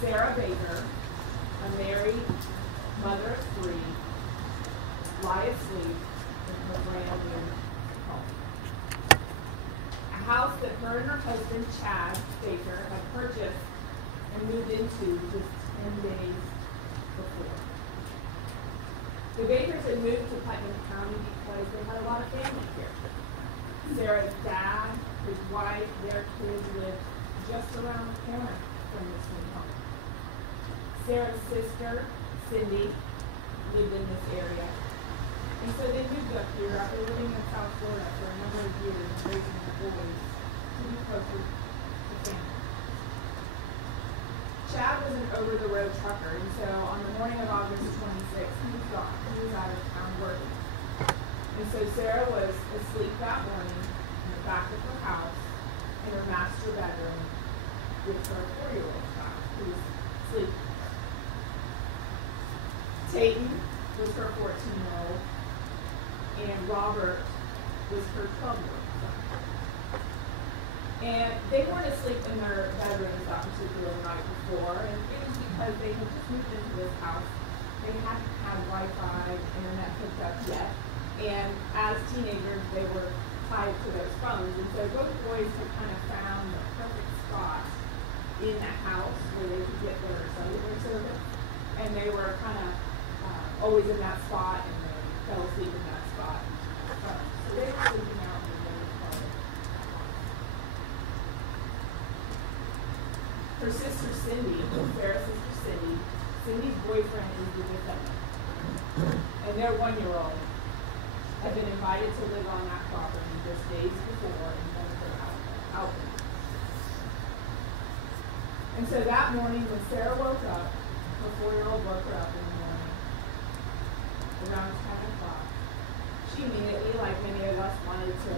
Sarah Baker, a married mother of three, lie asleep in her brand new home. A house that her and her husband, Chad Baker, had purchased and moved into just 10 days before. The Bakers had moved to Putnam County because they had a lot of family here. Sarah's dad, his wife, their kids lived just around the corner from this new home. Sarah's sister, Cindy, lived in this area. And so they moved up here after living in South Florida for a number of years and raising their boys to be closer to family. Chad was an over-the-road trucker, and so on the morning of August 26th, he was gone. He was out of town working. And so Sarah was asleep that morning in the back of her house in her master bedroom with her 4-year-old child who was sleeping. Tayten was her 14-year-old, and Robert was her 12-year-old son. And they weren't asleep in their bedrooms that particular night before, and it was because they had just moved into this house. They hadn't had Wi-Fi, internet hooked up yet, and as teenagers, they were tied to those phones. And so both boys had kind of found the perfect spot in the house where they could get their cellular service, and they were kind of always in that spot, and they fell asleep in that spot. So they were sleeping out in the middle of the Her sister Cindy, Sarah's sister Cindy, Cindy's boyfriend is the defendant. And their 1-year-old had been invited to live on that property just days before in one of their outings. And so that morning when Sarah woke up, her 4-year-old woke her up in the morning, around 10 o'clock. She immediately, like many of us, wanted to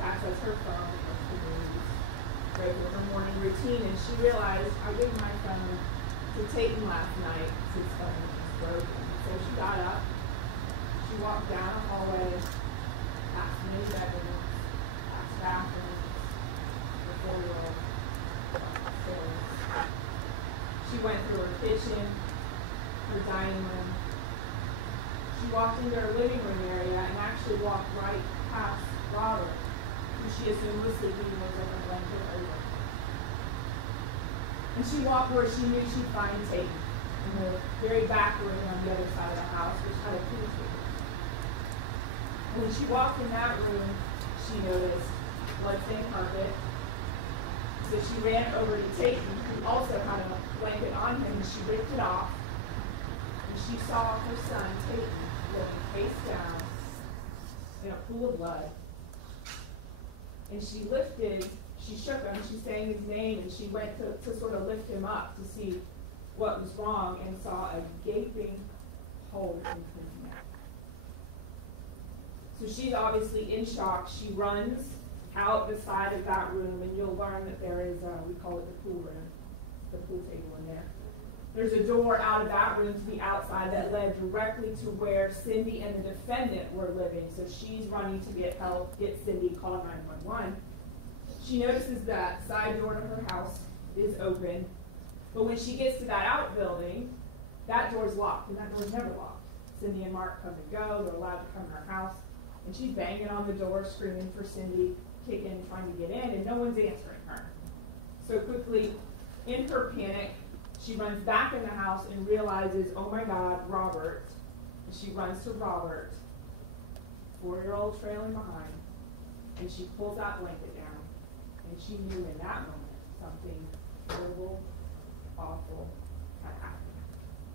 access her phone or to news, regular her morning routine, and she realized I gave my phone to Tayten last night since his phone was broken. So she got up, she walked down a hallway, past many bedrooms, past bathrooms, the 4-year-old upstairs. She went through her kitchen, her dining room. She walked into her living room area and actually walked right past Robert, who she assumed was sleeping with a blanket over. And she walked where she knew she'd find Tayten, in the very back room on the other side of the house, which had a pool table. And when she walked in that room, she noticed bloodstained carpet. So she ran over to Tayten, who also had a blanket on him, and she ripped it off. And she saw her son, Tayten, laying face down in a pool of blood. And she shook him, she sang his name, and she went to sort of lift him up to see what was wrong, and saw a gaping hole in his neck. So she's obviously in shock. She runs out the side of that room, and you'll learn that there is, we call it the pool room, the pool table in there. There's a door out of that room to the outside that led directly to where Cindy and the defendant were living. So she's running to get help, get Cindy, call 911. She notices that side door to her house is open, but when she gets to that outbuilding, that door's locked, and that door's never locked. Cindy and Mark come and go, they're allowed to come in her house, and she's banging on the door, screaming for Cindy, kicking, trying to get in, and no one's answering her. So quickly, in her panic, she runs back in the house and realizes, oh my God, Robert. And she runs to Robert, 4-year-old trailing behind, and she pulls that blanket down. And she knew in that moment something terrible, awful had happened.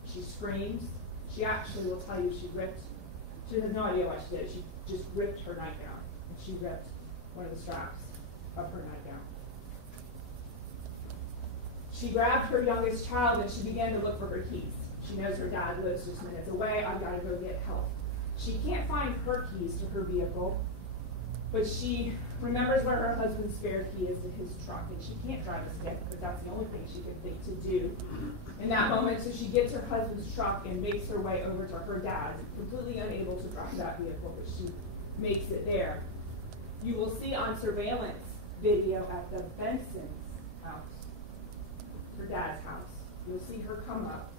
She screams. She actually will tell you she has no idea why she did it. She just ripped her nightgown. And she ripped one of the straps of her nightgown. She grabbed her youngest child and she began to look for her keys. She knows her dad lives just minutes away. I've got to go get help. She can't find her keys to her vehicle, but she remembers where her husband's spare key is to his truck, and she can't drive a stick, but that's the only thing she can think to do in that moment. So she gets her husband's truck and makes her way over to her dad's, completely unable to drive that vehicle, but she makes it there. You will see on surveillance video at the Benson's house, her dad's house, You'll see her come up.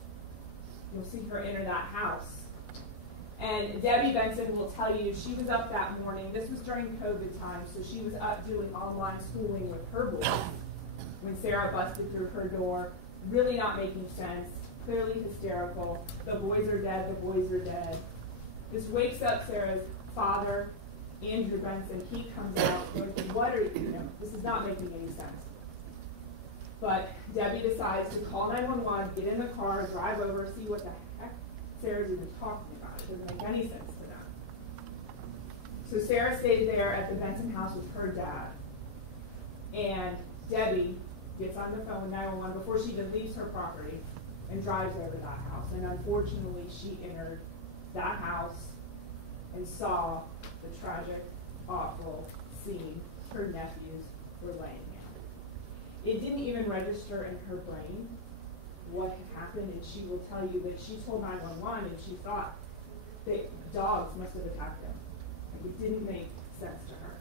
You'll see her enter that house. And Debbie Benson will tell you she was up that morning. This was during COVID time, so she was up doing online schooling with her boys when Sarah busted through her door, really not making sense, clearly hysterical. The boys are dead, the boys are dead. This wakes up Sarah's father, Andrew Benson. He comes out, like, what are you, this is not making any sense. But Debbie decides to call 911, get in the car, drive over, see what the heck Sarah's even talking about. It doesn't make any sense to them. So Sarah stayed there at the Benson house with her dad. And Debbie gets on the phone with 911 before she even leaves her property and drives over that house. And unfortunately, she entered that house and saw the tragic, awful scene her nephews were laying in. It didn't even register in her brain what had happened, and she will tell you that she told 911 and she thought that dogs must have attacked them. Like, it didn't make sense to her.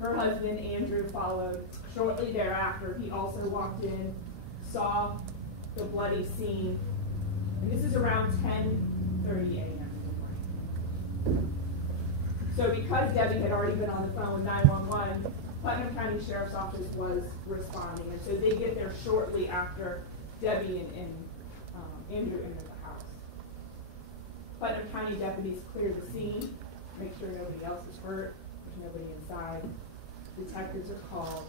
Her husband, Andrew, followed shortly thereafter. He also walked in, saw the bloody scene, and this is around 10:30 a.m. in the morning. So because Debbie had already been on the phone with 911, Putnam County Sheriff's Office was responding, and so they get there shortly after Debbie and Andrew entered the house. Putnam County deputies clear the scene, make sure nobody else is hurt, there's nobody inside. Detectives are called,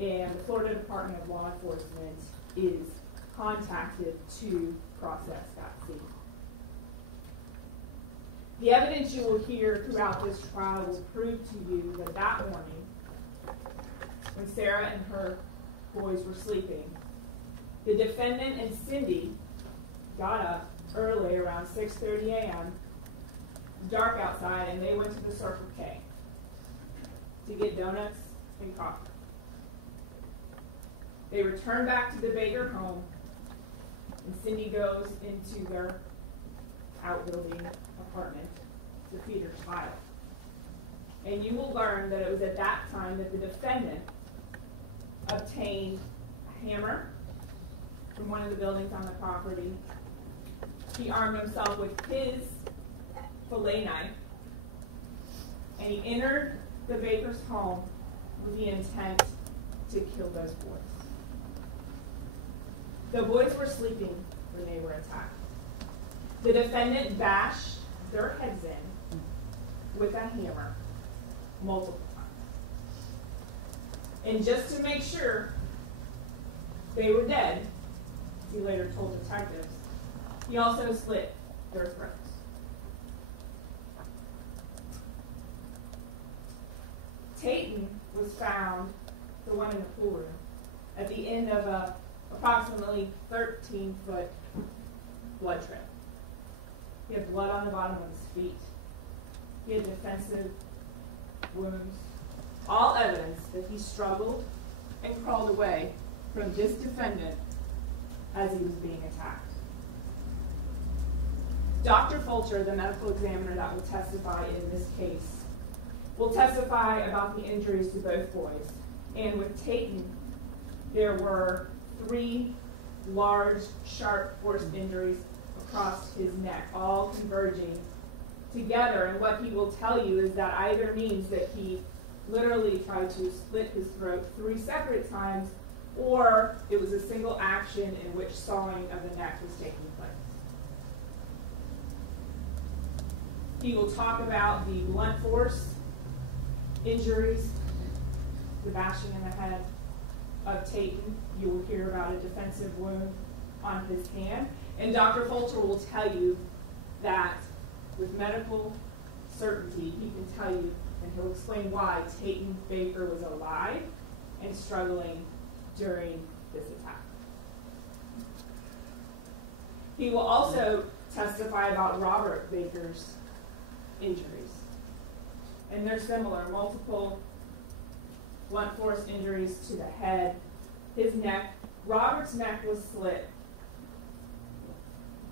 and the Florida Department of Law Enforcement is contacted to process that scene. The evidence you will hear throughout this trial will prove to you that that morning, when Sarah and her boys were sleeping, the defendant and Cindy got up early, around 6:30 a.m., dark outside, and they went to the Circle K to get donuts and coffee. They returned back to the Baker home, and Cindy goes into their outbuilding apartment to feed her child. And you will learn that it was at that time that the defendant obtained a hammer from one of the buildings on the property. He armed himself with his fillet knife, and he entered the Baker's home with the intent to kill those boys. The boys were sleeping when they were attacked. The defendant bashed their heads in with a hammer multiple times. And just to make sure they were dead, he later told detectives, he also slit their throats. Tayten was found, the one in the pool room, at the end of a approximately 13-foot blood trail. He had blood on the bottom of his feet. He had defensive wounds. All evidence that he struggled and crawled away from this defendant as he was being attacked. Dr. Fulcher, the medical examiner that will testify in this case, will testify about the injuries to both boys. And with Tayten, there were 3 large, sharp force injuries across his neck, all converging together. And what he will tell you is that either means that he literally tried to split his throat 3 separate times, or it was a single action in which sawing of the neck was taking place. He will talk about the blunt force injuries, the bashing in the head of Tayten. You will hear about a defensive wound on his hand. And Dr. Fulcher will tell you that with medical certainty, he can tell you, and he'll explain why Tayten Baker was alive and struggling during this attack. He will also testify about Robert Baker's injuries. And they're similar, multiple blunt force injuries to the head, his neck. Robert's neck was slit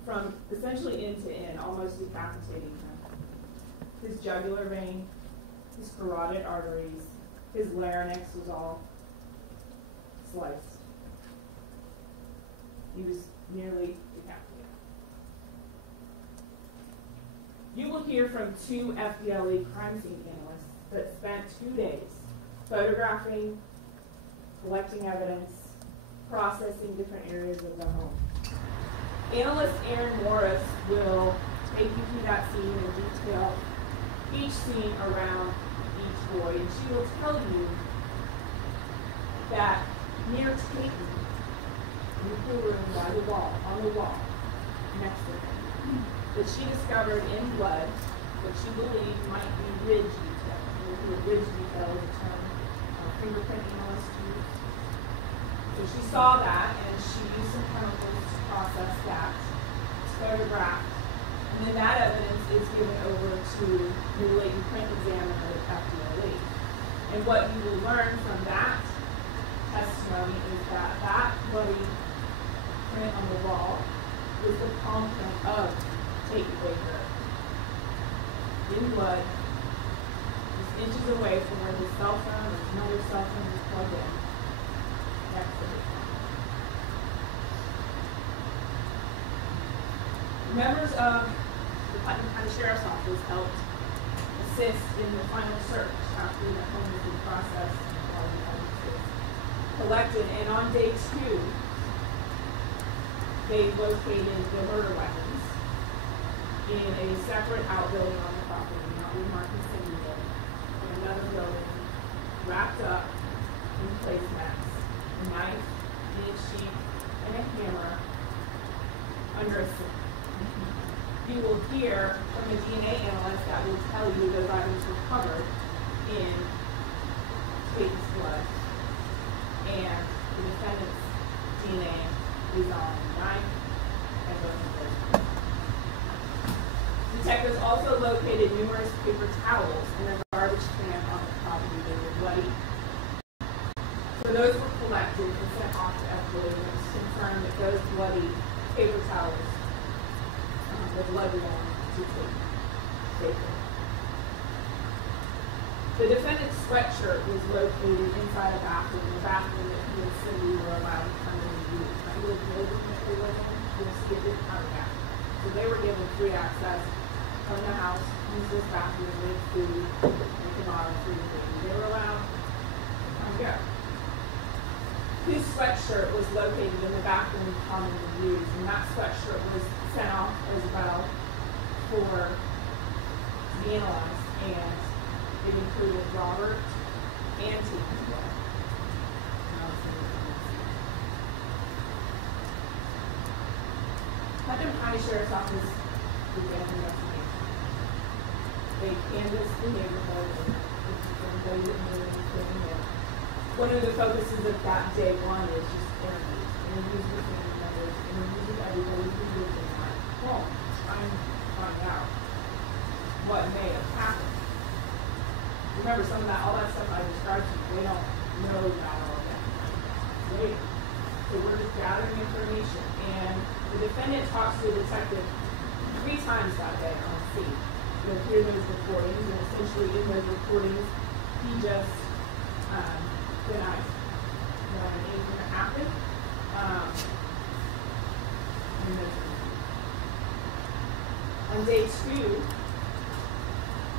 from essentially end to end, almost decapitating him. His jugular vein, his carotid arteries, his larynx was all sliced. He was nearly decapitated. You will hear from 2 FDLE crime scene analysts that spent 2 days photographing, collecting evidence, processing different areas of the home. Analyst Erin Morris will take you through that scene and detail each scene around each boy, and she will tell you that near Tayten, in the pool room by the wall, on the wall, next to him, that she discovered in blood what she believed might be ridge detail. A ridge detail is a term fingerprint analysts use. So she saw that, and she used some chemicals to process that. It's photographed. And then that evidence is given over to the latent print examiner at FDLE. And what you will learn from that testimony is that that bloody print on the wall is the palm print of Tayten Baker in blood, just inches away from where his cell phone or his mother's cell phone is plugged in, next to his phone. Members of the Putnam County Sheriff's Office helped assist in the final search after the home was in process and all the evidence was collected. And on day 2, they located the murder weapons in a separate outbuilding on the property, not where Mark and Cindy lived, in another building, wrapped up in placemats, a knife, a sheet, and a hammer under a sink. You will hear from a DNA analyst that will tell you those items were covered in Tayten's blood, and the defendant's DNA is on the knife and both of those. Detectives also located numerous paper towels in a garbage can on the property. They were bloody. So those were collected and sent off to FDLE, and it was confirmed that those bloody paper towels, the blood belonged to Tayten Baker. The defendant's sweatshirt was located inside a bathroom, the bathroom that he and Cindy were allowed to come in and use. Now, he was in the building that they lived in, you'll see it didn't have a bathroom. So they were given free access from the house, use this bathroom, make food, make a model, food, and they were allowed to come go. His sweatshirt was located in the bathroom commonly used, and that sweatshirt was sent off as well for to be analyzed, and it included Robert and Tayten's blood. Putnam County Sheriff's Office began an investigation. They canvassed the neighborhood, everybody that knew living there. One of the focuses of that day 1 is just interviews with family members, interviews with everybody who lived in that home, trying to find out what may have happened. Remember, some of that, all that stuff I described to you, they don't know about all of that. Later. So we're just gathering information, and the defendant talks to a detective 3 times that day on scene. You'll hear those recordings, and essentially in those recordings, he just denies knowing anything that happened. On day 2,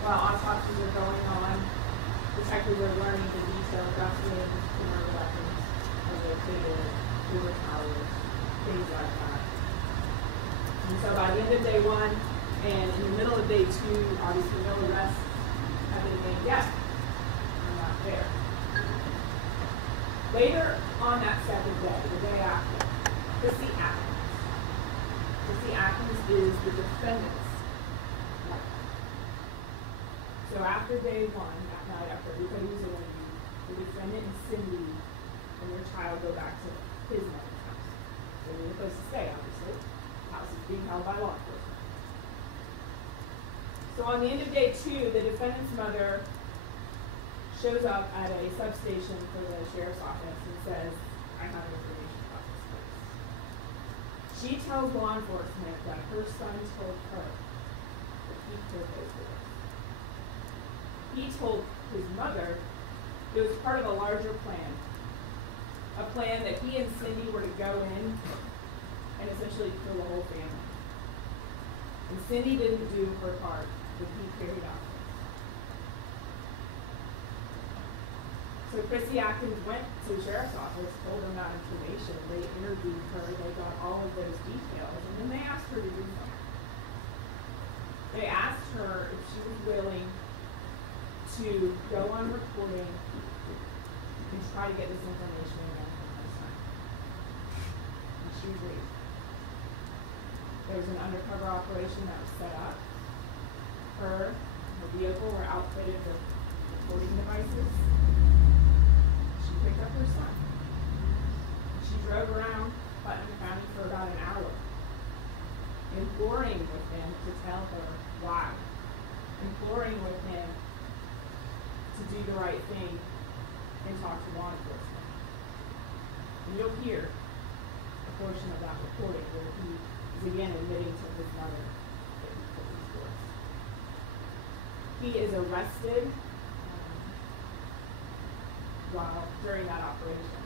while autopsies are going on, detectives are learning the details about the murder weapons, located, paper towels, things like that. And so by the end of day 1, and in the middle of day 2, obviously no arrests have been made yet. I'm not there. Later on that 2nd day, the day after, Chrissy Atkins. Chrissy Atkins is the defendant's wife. So after day 1, that night after everybody was interviewed, the defendant and Cindy and their child go back to his mother's house. They need a place to stay, obviously. The house is being held by law enforcement. So on the end of day 2, the defendant's mother shows up at a substation for the sheriff's office and says, I have information about this place. She tells law enforcement that her son told her that he killed those boys. He told his mother it was part of a larger plan. A plan that he and Cindy were to go in and essentially kill the whole family. And Cindy didn't do her part, but he carried out. So Chrissy Atkins went to the sheriff's office, told them that information. They interviewed her. They got all of those details. And then they asked her to do something. They asked her if she was willing to go on recording and try to get this information again from her son. And she agreed. There was an undercover operation that was set up. Her vehicle were outfitted with recording devices. She picked up her son. She drove around Putnam County for about an hour, imploring with him to tell her why, imploring with him to do the right thing and talk to law enforcement. And you'll hear a portion of that recording where he is again admitting to his mother that he killed these boys. He is arrested during that operation.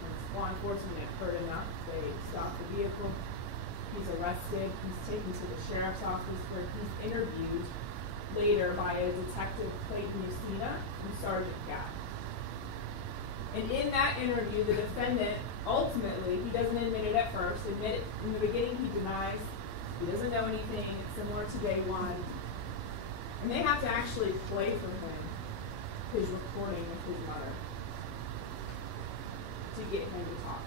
Once law enforcement had heard enough, they stopped the vehicle. He's arrested. He's taken to the sheriff's office where he's interviewed later by a detective, Tayten and Sergeant Gatt. And in that interview, the defendant ultimately, he doesn't admit it at first, in the beginning he denies, he doesn't know anything, it's similar to day one. And they have to actually play for him his recording with his mother to get him to talk.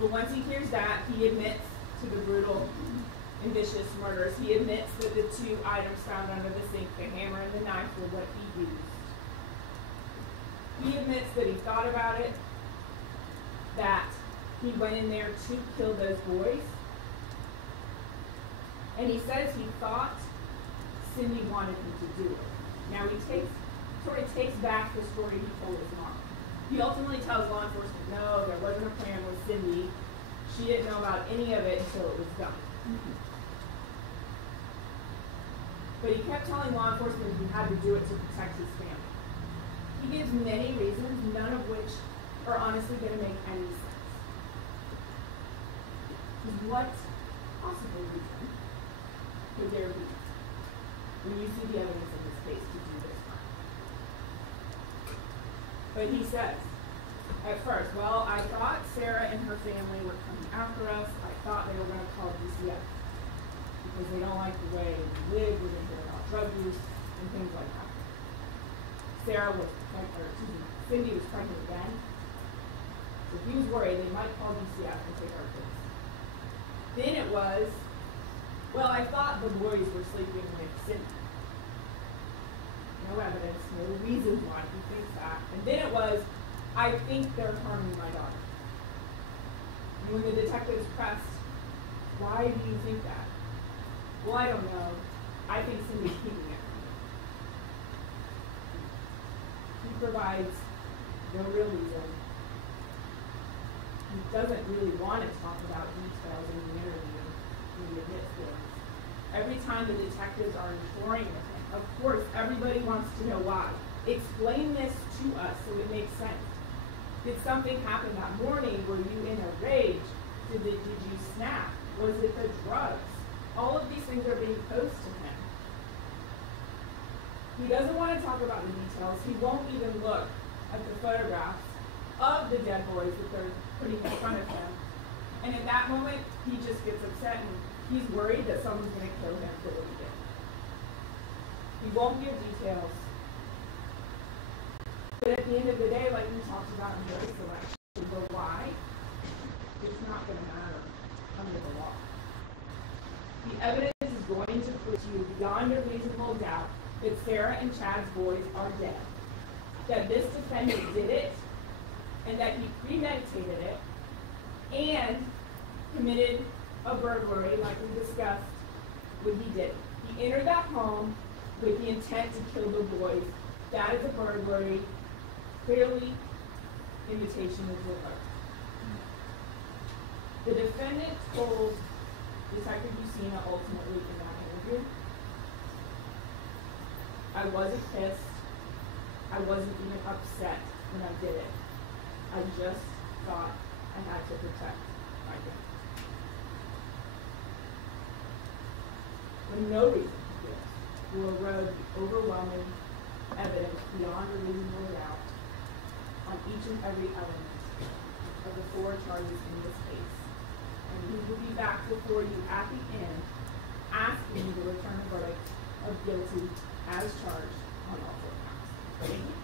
But once he hears that, he admits to the brutal and vicious murders. He admits that the two items found under the sink, the hammer and the knife, were what he used. He admits that he thought about it, that he went in there to kill those boys. And he says he thought Cindy wanted him to do it. Now Torrey takes back the story he told his mom. He ultimately tells law enforcement, no, there wasn't a plan with Cindy. She didn't know about any of it until it was done. But he kept telling law enforcement he had to do it to protect his family. He gives many reasons, none of which are honestly going to make any sense. What possible reason could there be when you see the evidence in this case to do this crime? But he says, at first, well, I thought Sarah and her family were coming after us. I thought they were going to call DCF because they don't like the way we live, we're going to hear about drug use and things like that. Cindy was pregnant again. So he was worried they might call DCF and take our kids. Then it was, well, I thought the boys were sleeping with Cindy. No evidence, no reason why he thinks that. And then it was, I think they're harming my daughter. And when the detectives pressed, why do you think that? Well, I don't know. I think Cindy's keeping it from me. He provides no real reason. He doesn't really want to talk about details in the interview when he admits things. Every time the detectives are imploring with him, of course, everybody wants to know why. Explain this to us so it makes sense. Did something happen that morning? Were you in a rage? Did you snap? Was it the drugs? All of these things are being posed to him. He doesn't want to talk about the details. He won't even look at the photographs of the dead boys that they're putting in front of him. And at that moment, he just gets upset and he's worried that someone's going to kill him for what he did. He won't give details. But at the end of the day, like we talked about in jury selection, the why, it's not going to matter under the law. The evidence is going to prove to you beyond a reasonable doubt that Sarah and Chad's boys are dead, that this defendant did it, and that he premeditated it, and committed a burglary like we discussed when he did. He entered that home with the intent to kill the boys. That is a burglary. Clearly, invitation is revoked. The defendant told Detective Lucina ultimately in that interview, I wasn't pissed. I wasn't even upset when I did it. I just thought and had to protect my family. When no reason to guilt will erode the overwhelming evidence beyond a reasonable doubt on each and every element of the 4 charges in this case. And we will be back before you at the end, asking you to return a verdict of guilty as charged on all 4 counts. Thank you.